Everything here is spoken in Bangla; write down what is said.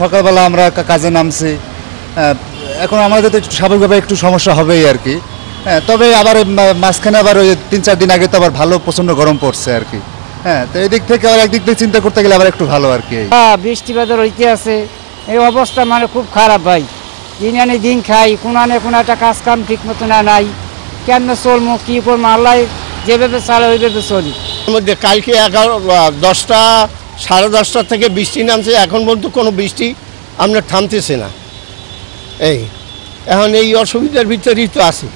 সকালবেলা আমরা কাজে নামছি, এখন আমাদের তো স্বাভাবিকভাবে একটু সমস্যা হবেই আর কি। তবে আবার মাঝখানে আবার ওই 3-4 দিন আগে তো আবার ভালো প্রচণ্ড গরম পড়ছে আর কি। তো এই দিক থেকে আবার একদিক থেকে চিন্তা করতে গেলে আবার একটু ভালো আর কি। বৃষ্টি বাদল হইতে আছে, এই অবস্থা মানে খুব খারাপ ভাই। দিন আনি দিন খাই, কোনো একটা কাজ কাম ঠিক মতো নাই। কেন চলবো, কি করবো, আল্লাহ যেভাবে চালে ওইভাবে চলি। মধ্যে কালকে 10টা সাড়ে 10টা থেকে বৃষ্টি নামছে, এখন পর্যন্ত কোনো বৃষ্টি আমরা থামতেছে না। এখন এই অসুবিধার ভিতরেই তো আছি।